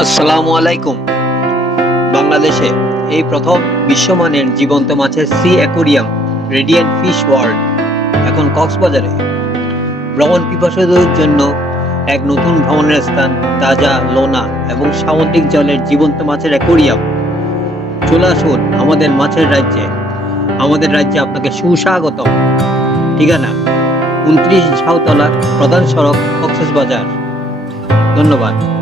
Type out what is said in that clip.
আসসালামু আলাইকুম। বাংলাদেশে এই প্রথম বিশ্বমানের জীবন্ত মাছের sea aquarium Radiant Fish World এখন কক্সবাজারে। ভ্রমণ পিপাসুদের জন্য এক নতুন ভ্রমণের স্থান, তাজা লোনা এবং সামুদ্রিক জলের জীবন্ত মাছের অ্যাকোরিয়াম। চলে আসুন আমাদের মাছের রাজ্যে। আমাদের রাজ্যে আপনাকে সুস্বাগতম। ঠিকানা 29 ঝাউতলা, প্রধান সড়ক, কক্সবাজার। ধন্যবাদ।